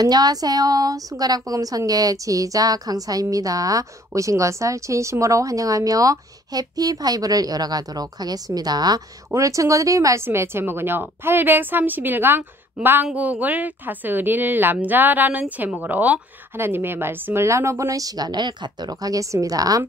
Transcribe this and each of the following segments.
안녕하세요. 손가락 복음 선교 지휘자 강사입니다. 오신 것을 진심으로 환영하며 해피 바이블을 열어가도록 하겠습니다. 오늘 증거드릴 말씀의 제목은요, 831강 만국을 다스릴 남자라는 제목으로 하나님의 말씀을 나눠보는 시간을 갖도록 하겠습니다.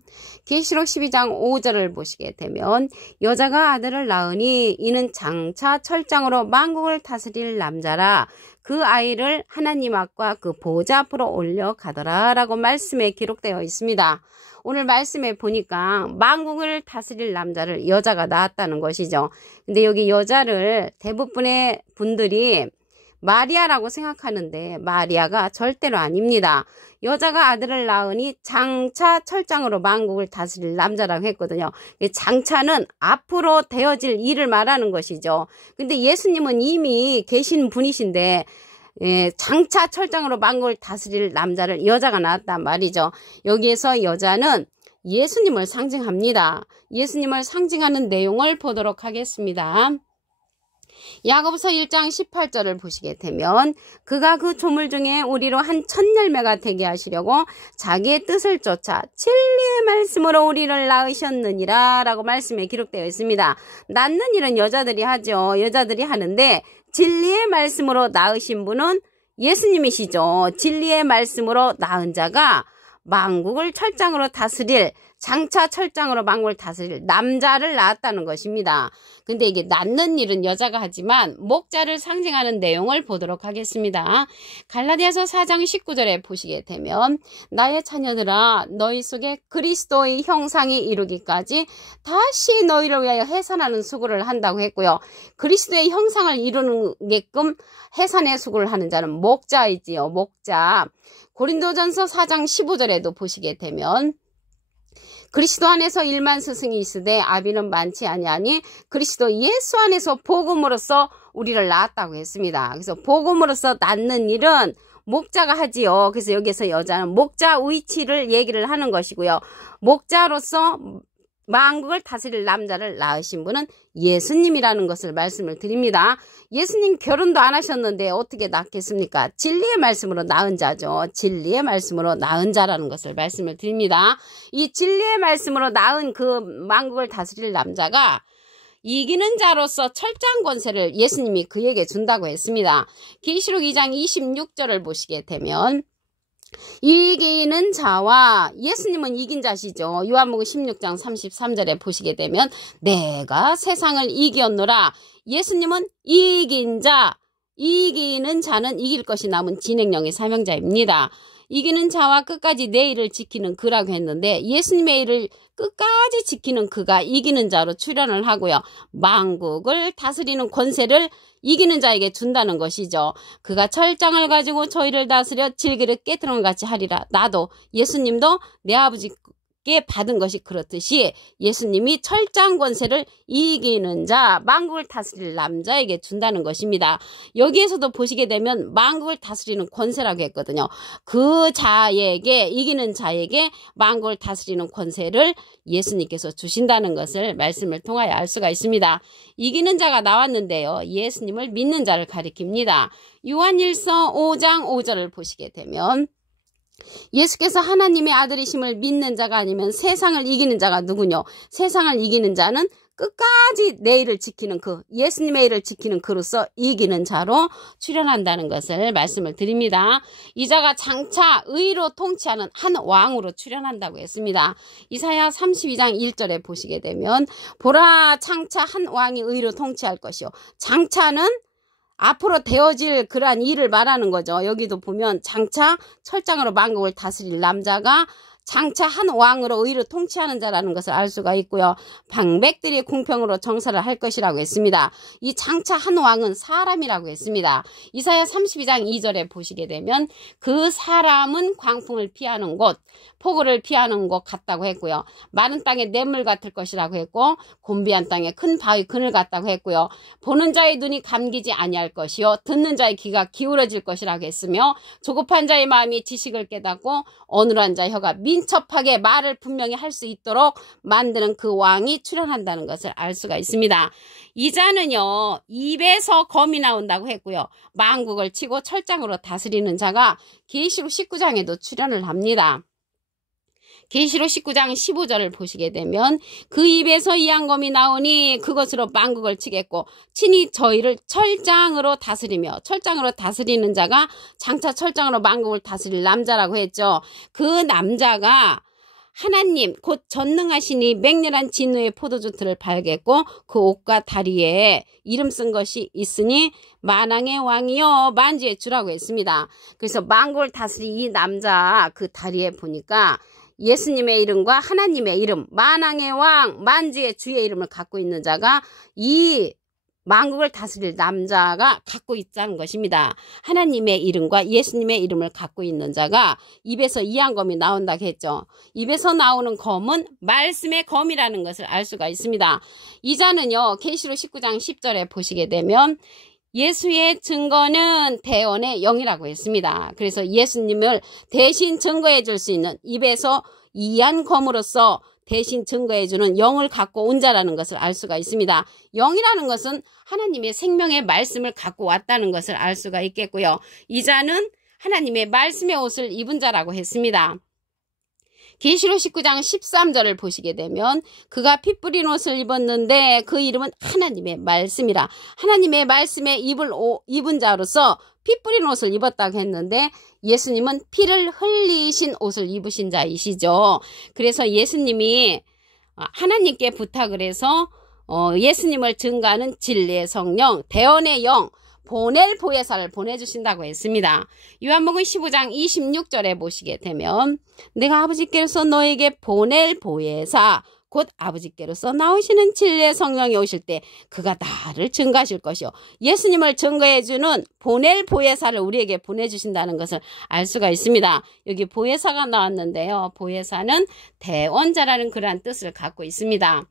계시록 12장 5절을 보시게 되면 여자가 아들을 낳으니 이는 장차 철장으로 만국을 다스릴 남자라 그 아이를 하나님 앞과 그 보좌 앞으로 올려가더라 라고 말씀에 기록되어 있습니다. 오늘 말씀에 보니까 만국을 다스릴 남자를 여자가 낳았다는 것이죠. 근데 여기 여자를 대부분의 분들이 마리아라고 생각하는데 마리아가 절대로 아닙니다. 여자가 아들을 낳으니 장차 철장으로 만국을 다스릴 남자라고 했거든요. 장차는 앞으로 되어질 일을 말하는 것이죠. 근데 예수님은 이미 계신 분이신데 장차 철장으로 만국을 다스릴 남자를 여자가 낳았단 말이죠. 여기에서 여자는 예수님을 상징합니다. 예수님을 상징하는 내용을 보도록 하겠습니다. 야고보서 1장 18절을 보시게 되면 그가 그 조물 중에 우리로 한 천열매가 되게 하시려고 자기의 뜻을 쫓아 진리의 말씀으로 우리를 낳으셨느니라 라고 말씀에 기록되어 있습니다. 낳는 일은 여자들이 하죠. 여자들이 하는데 진리의 말씀으로 낳으신 분은 예수님이시죠. 진리의 말씀으로 낳은 자가 만국을 철장으로 다스릴 장차 철장으로 만국을 다스릴 남자를 낳았다는 것입니다. 근데 이게 낳는 일은 여자가 하지만 목자를 상징하는 내용을 보도록 하겠습니다. 갈라디아서 4장 19절에 보시게 되면 나의 자녀들아 너희 속에 그리스도의 형상이 이루기까지 다시 너희를 위하여 해산하는 수고를 한다고 했고요. 그리스도의 형상을 이루게끔 해산의 수고를 하는 자는 목자이지요. 목자. 고린도전서 4장 15절에도 보시게 되면 그리스도 안에서 1만 스승이 있으되 아비는 많지 아니하니 그리스도 예수 안에서 복음으로써 우리를 낳았다고 했습니다. 그래서 복음으로써 낳는 일은 목자가 하지요. 그래서 여기서 여자는 목자 위치를 얘기를 하는 것이고요. 목자로서 만국을 다스릴 남자를 낳으신 분은 예수님이라는 것을 말씀을 드립니다. 예수님 결혼도 안 하셨는데 어떻게 낳겠습니까? 진리의 말씀으로 낳은 자죠. 진리의 말씀으로 낳은 자라는 것을 말씀을 드립니다. 이 진리의 말씀으로 낳은 그 만국을 다스릴 남자가 이기는 자로서 철장 권세를 예수님이 그에게 준다고 했습니다. 계시록 2장 26절을 보시게 되면 이기는 자와 예수님은 이긴 자시죠. 요한복음 16장 33절에 보시게 되면 내가 세상을 이겼노라. 예수님은 이긴 자, 이기는 자는 이길 것이 남은 진행령의 사명자입니다. 이기는 자와 끝까지 내 일을 지키는 그라고 했는데 예수님의 일을 끝까지 지키는 그가 이기는 자로 출현을 하고요. 만국을 다스리는 권세를 이기는 자에게 준다는 것이죠. 그가 철장을 가지고 저희를 다스려 질기를 깨뜨리는 것 같이 하리라. 나도 예수님도 내 아버지께 받은 것이 그렇듯이 예수님이 철장 권세를 이기는 자, 만국을 다스릴 남자에게 준다는 것입니다. 여기에서도 보시게 되면 만국을 다스리는 권세라고 했거든요. 그 자에게, 이기는 자에게 만국을 다스리는 권세를 예수님께서 주신다는 것을 말씀을 통하여 알 수가 있습니다. 이기는 자가 나왔는데요. 예수님을 믿는 자를 가리킵니다. 요한일서 5장 5절을 보시게 되면 예수께서 하나님의 아들이심을 믿는 자가 아니면 세상을 이기는 자가 누구뇨? 세상을 이기는 자는 끝까지 내 일을 지키는 그 예수님의 일을 지키는 그로서 이기는 자로 출현한다는 것을 말씀을 드립니다. 이 자가 장차 의로 통치하는 한 왕으로 출현한다고 했습니다. 이사야 32장 1절에 보시게 되면 보라 장차 한 왕이 의로 통치할 것이요. 장차는 앞으로 되어질 그러한 일을 말하는 거죠. 여기도 보면 장차 철장으로 만국을 다스릴 남자가 장차 한 왕으로 의로 통치하는 자라는 것을 알 수가 있고요. 방백들이 공평으로 정사를 할 것이라고 했습니다. 이 장차 한 왕은 사람이라고 했습니다. 이사야 32장 2절에 보시게 되면 그 사람은 광풍을 피하는 곳, 폭우를 피하는 것 같다고 했고요. 마른 땅에 냇물 같을 것이라고 했고 곤비한 땅에 큰 바위 그늘 같다고 했고요. 보는 자의 눈이 감기지 아니할 것이요 듣는 자의 귀가 기울어질 것이라고 했으며 조급한 자의 마음이 지식을 깨닫고 어눌한 자 혀가 민 민첩하게 말을 분명히 할 수 있도록 만드는 그 왕이 출현한다는 것을 알 수가 있습니다. 이자는요, 입에서 검이 나온다고 했고요. 만국을 치고 철장으로 다스리는 자가 계시록 19장에도 출현을 합니다. 계시록 19장 15절을 보시게 되면 그 입에서 이한검이 나오니 그것으로 만국을 치겠고 친히 저희를 철장으로 다스리며, 철장으로 다스리는 자가 장차 철장으로 만국을 다스릴 남자라고 했죠. 그 남자가 하나님 곧 전능하시니 맹렬한 진노의 포도주 틀을 팔겠고 그 옷과 다리에 이름 쓴 것이 있으니 만왕의 왕이요 만주의 주라고 했습니다. 그래서 만국을 다스릴 이 남자 그 다리에 보니까 예수님의 이름과 하나님의 이름, 만왕의 왕, 만주의 주의 이름을 갖고 있는 자가 이 만국을 다스릴 남자가 갖고 있다는 것입니다. 하나님의 이름과 예수님의 이름을 갖고 있는 자가 입에서 이한검이 나온다고 했죠. 입에서 나오는 검은 말씀의 검이라는 것을 알 수가 있습니다. 이자는요, 계시록 19장 10절에 보시게 되면 예수의 증거는 대언의 영이라고 했습니다. 그래서 예수님을 대신 증거해 줄 수 있는 입에서 이한 검으로서 대신 증거해 주는 영을 갖고 온 자라는 것을 알 수가 있습니다. 영이라는 것은 하나님의 생명의 말씀을 갖고 왔다는 것을 알 수가 있겠고요. 이자는 하나님의 말씀의 옷을 입은 자라고 했습니다. 계시록 19장 13절을 보시게 되면 그가 피 뿌린 옷을 입었는데 그 이름은 하나님의 말씀이라. 하나님의 말씀에 입은 자로서 피 뿌린 옷을 입었다고 했는데 예수님은 피를 흘리신 옷을 입으신 자이시죠. 그래서 예수님이 하나님께 부탁을 해서 예수님을 증거하는 진리의 성령, 대언의 영, 보낼 보혜사를 보내주신다고 했습니다. 요한복음 15장 26절에 보시게 되면 내가 아버지께로서 너에게 보낼 보혜사 곧 아버지께로서 나오시는 진리의 성령이 오실 때 그가 나를 증거하실 것이요. 예수님을 증거해주는 보낼 보혜사를 우리에게 보내주신다는 것을 알 수가 있습니다. 여기 보혜사가 나왔는데요. 보혜사는 대언자라는 그러한 뜻을 갖고 있습니다.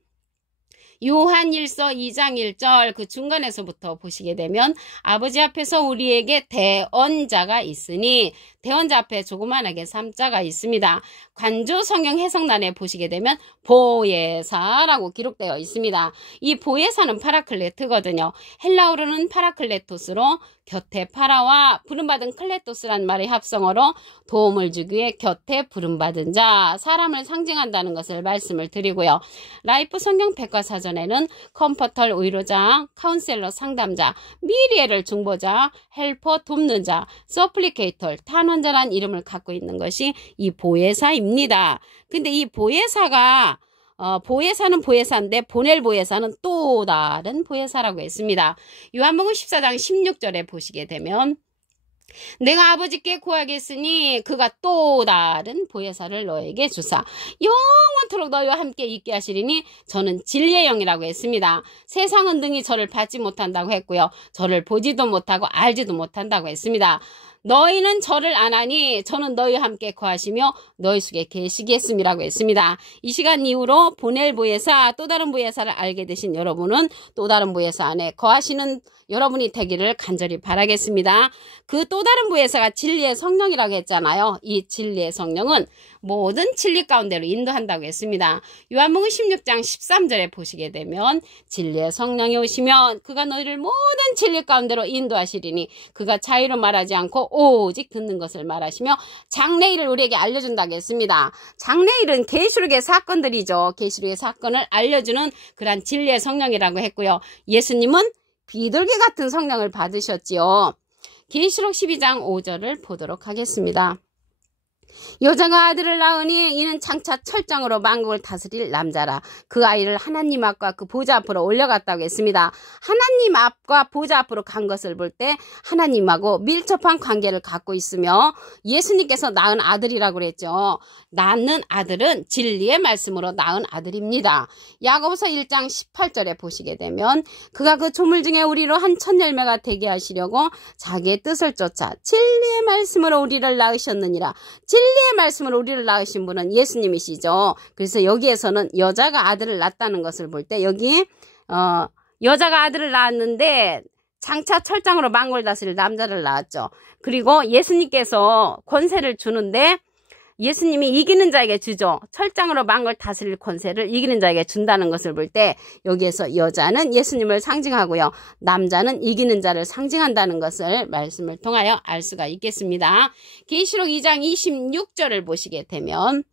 요한 1서 2장 1절 그 중간에서부터 보시게 되면 아버지 앞에서 우리에게 대언자가 있으니 대언자 앞에 조그만하게 3자가 있습니다. 관조 성경 해석란에 보시게 되면 보혜사라고 기록되어 있습니다. 이 보혜사는 파라클레트거든요. 헬라어로는 파라클레토스로 곁에 파라와 부름받은 클레토스란 말의 합성어로 도움을 주기 위해 곁에 부름받은 자, 사람을 상징한다는 것을 말씀을 드리고요. 라이프 성경 백과사전에는 컴포터 위로자, 카운셀러 상담자, 미리에를 중보자, 헬퍼 돕는 자, 서플리케이터 탄원자란 이름을 갖고 있는 것이 이 보혜사입니다. 근데 이 보혜사가 보혜사는 보혜사인데 보낼 보혜사는 또 다른 보혜사라고 했습니다. 요한복음 14장 16절에 보시게 되면 내가 아버지께 구하겠으니 그가 또 다른 보혜사를 너에게 주사 영원토록 너희와 함께 있게 하시리니 저는 진리의 영이라고 했습니다. 세상은 능히 저를 받지 못한다고 했고요. 저를 보지도 못하고 알지도 못한다고 했습니다. 너희는 저를 아나니 저는 너희와 함께 거하시며 너희 속에 계시겠음이라고 했습니다. 이 시간 이후로 보낼 보혜사, 또 다른 보혜사를 알게 되신 여러분은 또 다른 보혜사 안에 거하시는 여러분이 되기를 간절히 바라겠습니다. 그 또 다른 보혜사가 진리의 성령이라고 했잖아요. 이 진리의 성령은 모든 진리 가운데로 인도한다고 했습니다. 요한복음 16장 13절에 보시게 되면 진리의 성령이 오시면 그가 너희를 모든 진리 가운데로 인도하시리니 그가 자유로 말하지 않고 오직 듣는 것을 말하시며 장래일을 우리에게 알려준다고 했습니다. 장래일은 계시록의 사건들이죠. 계시록의 사건을 알려주는 그러한 진리의 성령이라고 했고요. 예수님은 비둘기 같은 성령을 받으셨지요. 계시록 12장 5절을 보도록 하겠습니다. 여자가 아들을 낳으니 이는 장차 철장으로 만국을 다스릴 남자라. 그 아이를 하나님 앞과 그 보좌 앞으로 올려갔다고 했습니다. 하나님 앞과 보좌 앞으로 간 것을 볼 때 하나님하고 밀접한 관계를 갖고 있으며 예수님께서 낳은 아들이라고 그랬죠. 낳는 아들은 진리의 말씀으로 낳은 아들입니다. 야고보서 1장 18절에 보시게 되면 그가 그 조물 중에 우리로 한 천 열매가 되게 하시려고 자기의 뜻을 쫓아 진리의 말씀으로 우리를 낳으셨느니라. 진리의 말씀으로 우리를 낳으신 분은 예수님이시죠. 그래서 여기에서는 여자가 아들을 낳았다는 것을 볼 때 여기 여자가 아들을 낳았는데 장차 철장으로 만국을 다스릴 남자를 낳았죠. 그리고 예수님께서 권세를 주는데 예수님이 이기는 자에게 주죠. 철장으로 만국을 다스릴 권세를 이기는 자에게 준다는 것을 볼 때 여기에서 여자는 예수님을 상징하고요. 남자는 이기는 자를 상징한다는 것을 말씀을 통하여 알 수가 있겠습니다. 계시록 2장 26절을 보시게 되면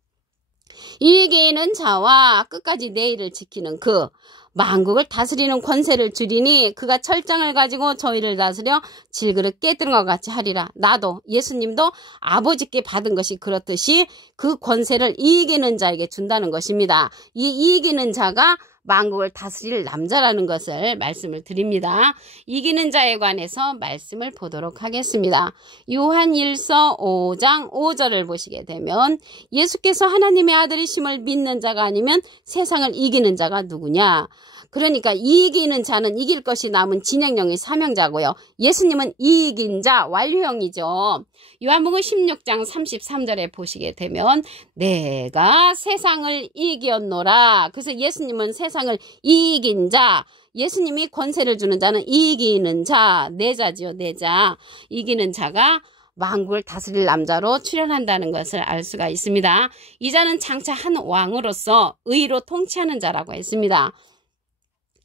이기는 자와 끝까지 내 일을 지키는 그 만국을 다스리는 권세를 주리니 그가 철장을 가지고 저희를 다스려 질그릇 깨뜨린 것 같이 하리라. 나도 예수님도 아버지께 받은 것이 그렇듯이 그 권세를 이기는 자에게 준다는 것입니다. 이 이기는 자가 만국을 다스릴 남자라는 것을 말씀을 드립니다. 이기는 자에 관해서 말씀을 보도록 하겠습니다. 요한일서 5장 5절을 보시게 되면 예수께서 하나님의 아들이심을 믿는 자가 아니면 세상을 이기는 자가 누구냐? 그러니까 이기는 자는 이길 것이 남은 진행령의 사명자고요. 예수님은 이긴 자 완료형이죠. 요한복음 16장 33절에 보시게 되면 내가 세상을 이겼노라. 그래서 예수님은 세상을 이긴 자, 예수님이 권세를 주는 자는 이기는 자, 내 자지요, 내 자. 이기는 자가 만국을 다스릴 남자로 출현한다는 것을 알 수가 있습니다. 이 자는 장차 한 왕으로서 의로 통치하는 자라고 했습니다.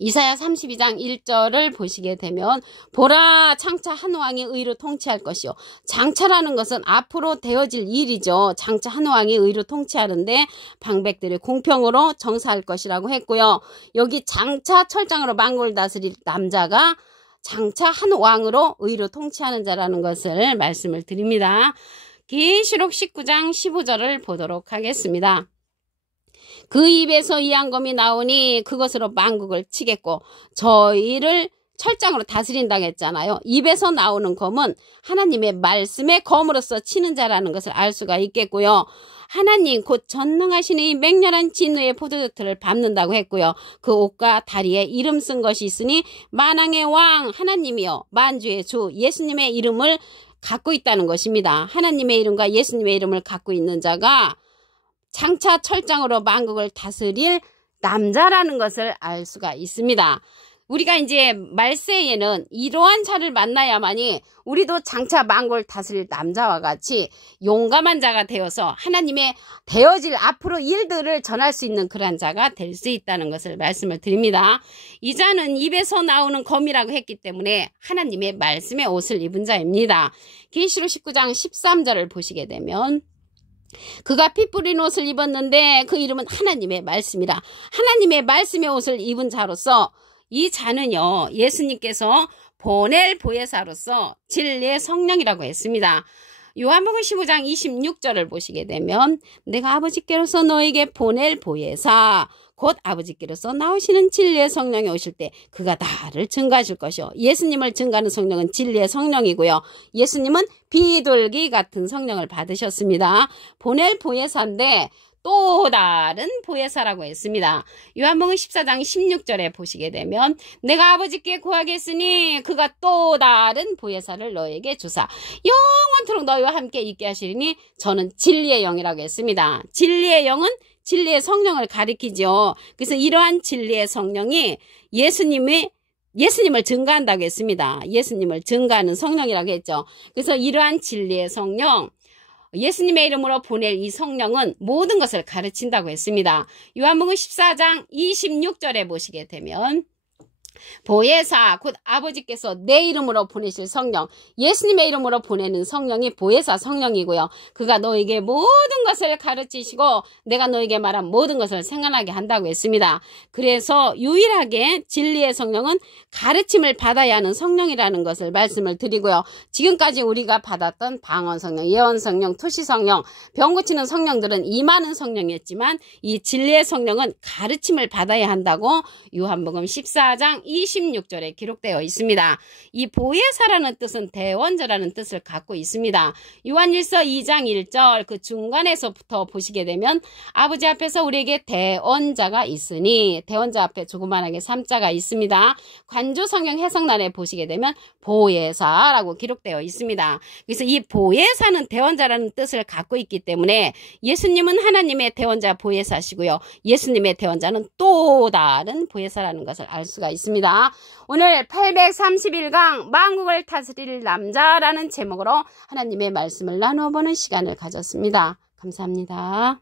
이사야 32장 1절을 보시게 되면 보라 장차 한 왕이 의로 통치할 것이요. 장차라는 것은 앞으로 되어질 일이죠. 장차 한 왕이 의로 통치하는데 방백들이 공평으로 정사할 것이라고 했고요. 여기 장차 철장으로 만국을 다스릴 남자가 장차 한 왕으로 의로 통치하는 자라는 것을 말씀을 드립니다. 계시록 19장 15절을 보도록 하겠습니다. 그 입에서 이 앙검이 나오니 그것으로 만국을 치겠고 저희를 철장으로 다스린다고 했잖아요. 입에서 나오는 검은 하나님의 말씀의 검으로서 치는 자라는 것을 알 수가 있겠고요. 하나님 곧 전능하신 이 맹렬한 진노의 포도주틀을 밟는다고 했고요. 그 옷과 다리에 이름 쓴 것이 있으니 만왕의 왕 하나님이요 만주의 주 예수님의 이름을 갖고 있다는 것입니다. 하나님의 이름과 예수님의 이름을 갖고 있는 자가 장차 철장으로 만국을 다스릴 남자라는 것을 알 수가 있습니다. 우리가 이제 말세에는 이러한 자를 만나야만이 우리도 장차 만국을 다스릴 남자와 같이 용감한 자가 되어서 하나님의 되어질 앞으로 일들을 전할 수 있는 그런 자가 될 수 있다는 것을 말씀을 드립니다. 이 자는 입에서 나오는 검이라고 했기 때문에 하나님의 말씀의 옷을 입은 자입니다. 계시록 19장 13절을 보시게 되면 그가 피 뿌린 옷을 입었는데 그 이름은 하나님의 말씀이라. 하나님의 말씀의 옷을 입은 자로서 이 자는요 예수님께서 보낼 보혜사로서 진리의 성령이라고 했습니다. 요한복음 15장 26절을 보시게 되면 내가 아버지께로서 너에게 보낼 보혜사 곧 아버지께로서 나오시는 진리의 성령이 오실 때 그가 나를 증거하실 것이요. 예수님을 증거하는 성령은 진리의 성령이고요. 예수님은 비둘기 같은 성령을 받으셨습니다. 보낼 보혜사인데 또 다른 보혜사라고 했습니다. 요한복음 14장 16절에 보시게 되면 내가 아버지께 구하겠으니 그가 또 다른 보혜사를 너에게 주사 영원토록 너희와 함께 있게 하시리니 저는 진리의 영이라고 했습니다. 진리의 영은 진리의 성령을 가리키죠. 그래서 이러한 진리의 성령이 예수님을 증거한다고 했습니다. 예수님을 증거하는 성령이라고 했죠. 그래서 이러한 진리의 성령, 예수님의 이름으로 보낼 이 성령은 모든 것을 가르친다고 했습니다. 요한복음 14장 26절에 보시게 되면 보혜사 곧 아버지께서 내 이름으로 보내실 성령, 예수님의 이름으로 보내는 성령이 보혜사 성령이고요. 그가 너에게 모든 것을 가르치시고 내가 너에게 말한 모든 것을 생각나게 한다고 했습니다. 그래서 유일하게 진리의 성령은 가르침을 받아야 하는 성령이라는 것을 말씀을 드리고요. 지금까지 우리가 받았던 방언 성령, 예언 성령, 투시 성령, 병 고치는 성령들은 임하는 성령이었지만 이 진리의 성령은 가르침을 받아야 한다고 요한복음 14장 26절에 기록되어 있습니다. 이 보혜사라는 뜻은 대원자라는 뜻을 갖고 있습니다. 요한일서 2장 1절 그 중간에서부터 보시게 되면 아버지 앞에서 우리에게 대원자가 있으니 대원자 앞에 조그만하게 3자가 있습니다. 관조 성경 해석란에 보시게 되면 보혜사라고 기록되어 있습니다. 그래서 이 보혜사는 대원자라는 뜻을 갖고 있기 때문에 예수님은 하나님의 대원자 보혜사시고요. 예수님의 대원자는 또 다른 보혜사라는 것을 알 수가 있습니다. 오늘 831강 만국을 다스릴 남자라는 제목으로 하나님의 말씀을 나눠보는 시간을 가졌습니다. 감사합니다.